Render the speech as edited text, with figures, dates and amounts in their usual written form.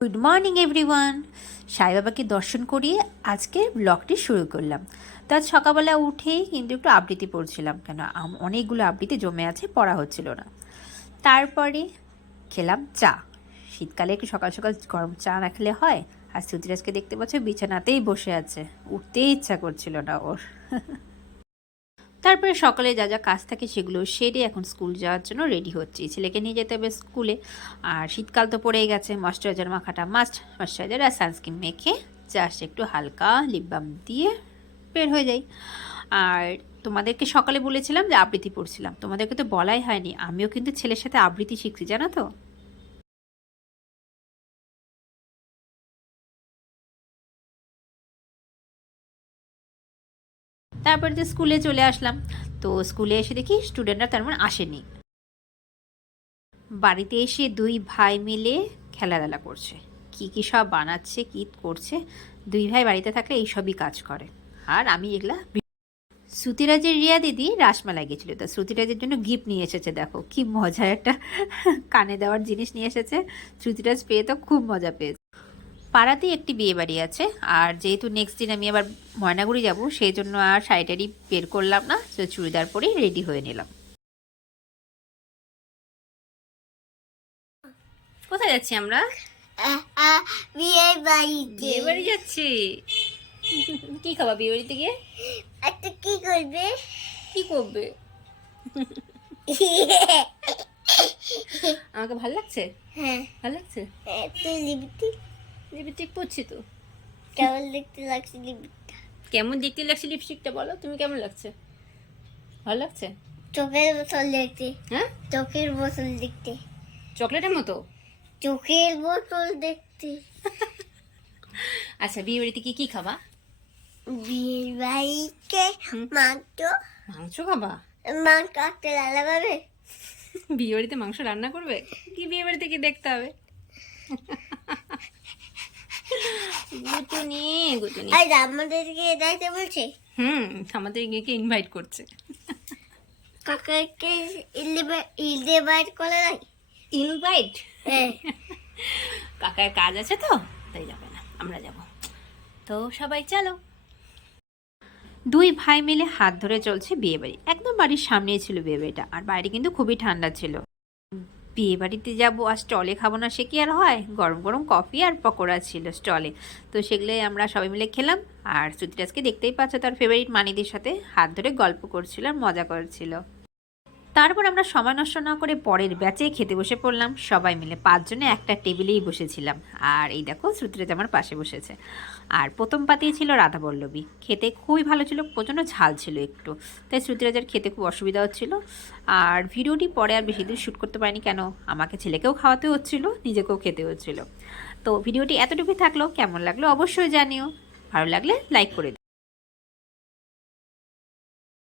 Good morning everyone. সাই বাবাকে দর্শন করিয়ে আজকে ব্লগটি শুরু করলাম। তো আজ সকালবেলা উঠেই কিন্তু একটু আবৃত্তি পড়ছিলাম, কেন অনেকগুলো আবৃত্তি জমে আছে, পড়া হচ্ছিল না। তারপরে খেলাম চা। শীতকালে একটু সকাল সকাল গরম চা না খেলে হয়। আর শ্রুতিরাজকে দেখতে পাচ্ছ বিছানাতেই বসে আছে, উঠতেই ইচ্ছা করছিল না ওর। তারপরে সকালে যা যা কাজ থাকে সেগুলো সেরে এখন স্কুল যাওয়ার জন্য রেডি হচ্ছি। ছেলেকে নিয়ে যেতে হবে স্কুলে। আর শীতকাল তো পড়েই গেছে, ময়শ্চারাইজার মাখাটা মাস্ট। ময়শ্চারাইজার আর সানস্ক্রিন মেখে জাস্ট একটু হালকা লিপ বাম দিয়ে বের হয়ে যাই। আর তোমাদেরকে সকালে বলেছিলাম যে আবৃত্তি পড়ছিলাম, তোমাদেরকে তো বলাই হয়নি, আমিও কিন্তু ছেলের সাথে আবৃত্তি শিখছি, জানো তো। তারপরে তো স্কুলে চলে আসলাম। তো স্কুলে এসে দেখি স্টুডেন্টরা তেমন আসেনি। বাড়িতে এসে দুই ভাই মিলে খেলাধুলা করছে, কি সব বানাচ্ছে, কি করছে। দুই ভাই বাড়িতে থাকলে এইসবই কাজ করে। আর আমি এগুলা শ্রুতিরাজের রিয়া দিদি রাসমেলায় গেছিলো, তো শ্রুতিরাজের জন্য গিফট নিয়ে এসেছে। দেখো কি মজার একটা কানে দেওয়ার জিনিস নিয়ে এসেছে। শ্রুতিরাজ পেয়ে তো খুব মজা পেয়েছে। পাড়াতেই একটি বিয়ে বাড়ি আছে, আর যেহেতু নেক্সট দিন আমি আবার ময়নাগুড়ি যাব, সেই জন্য আর শাড়িটারি বের করলাম না, তো চুড়িদার পরেই রেডি হয়ে নিলাম। কোথায় যাচ্ছি আমরা? বিয়ে বাড়িতে। বিয়ে বাড়ি যাচ্ছি। কি খাবা বিয়ে বাড়িতে গিয়ে? একটা কি করবে? কি করবে? আমাকে ভাল লাগছে? হ্যাঁ, ভাল লাগছে? তো লিপস্টিক লিপস্টিক পরছি তো। কেমন দেখতে লাগছে লিপস্টিকটা? কেমন দেখতে লাগছে লিপস্টিকটা বলো, তুমি কেমন লাগছে? ভালো লাগছে? চোখের বোতল দেখতে। হ্যাঁ, চোখের বোতল দেখতে। চকলেটের মতো। চোখের বোতল দেখতে। আচ্ছা, বিয়ে বাড়িতে কি খাবা? বিয়ের বাড়িতে মাংস। মাংস খাবা? মাংস একটা লালা পাবে। বিয়ে বাড়িতে মাংস রান্না করবে? কি বিয়ে বাড়িতে কি দেখতে হবে? গুতুনি গুতুনি। আর আমাদেরকে দেখতে বলছে। আমাদের গিয়ে ইনভাইট করছে। কাকাকে ইনভাইট করে নাই। ইনভাইট? হ্যাঁ। কাকার কাজ আছে তো, তাই যাবে না, আমরা যাব। তো সবাই চলো। দুই ভাই মিলে হাত ধরে চলছে বিয়ে বাড়ি। একদম বাড়ির সামনেই ছিল বিয়ে বাড়িটা, আর বাইরে কিন্তু খুবই ঠান্ডা ছিল। বিয়ে বাড়িতে যাবো আর স্টলে খাবো না, সে কি আর হয়? গরম গরম কফি আর পকোড়া ছিল স্টলে, তো সেগুলোই আমরা সবাই মিলে খেলাম। আর শ্রুতিরাজকে দেখতেই পাচ্ছ, তার ফেভারিট মানিদের সাথে হাত ধরে গল্প করছিল আর মজা করছিল। তারপর আমরা সময় নষ্ট না করে পরের ব্যাচে খেতে বসে পড়লাম। সবাই মিলে 5 জনে একটা টেবিলেই বসেছিলাম। আর এই দেখো শ্রুতিরাজ আমার পাশে বসেছে। আর প্রথম পাতেই ছিল রাধাবল্লভী, খেতে খুবই ভালো ছিল, প্রচণ্ড ঝাল ছিল একটু, তাই শ্রুতিরাজের খেতে খুব অসুবিধা হচ্ছিল। আর ভিডিওটি পরে আর বেশি দিন শ্যুট করতে পারিনি, কেন আমাকে ছেলেকেও খাওয়াতে হচ্ছিল, নিজেকেও খেতে হচ্ছিল। তো ভিডিওটি এতটুকুই থাকলো, কেমন লাগলো অবশ্যই জানিও, ভালো লাগলে লাইক করে দিও।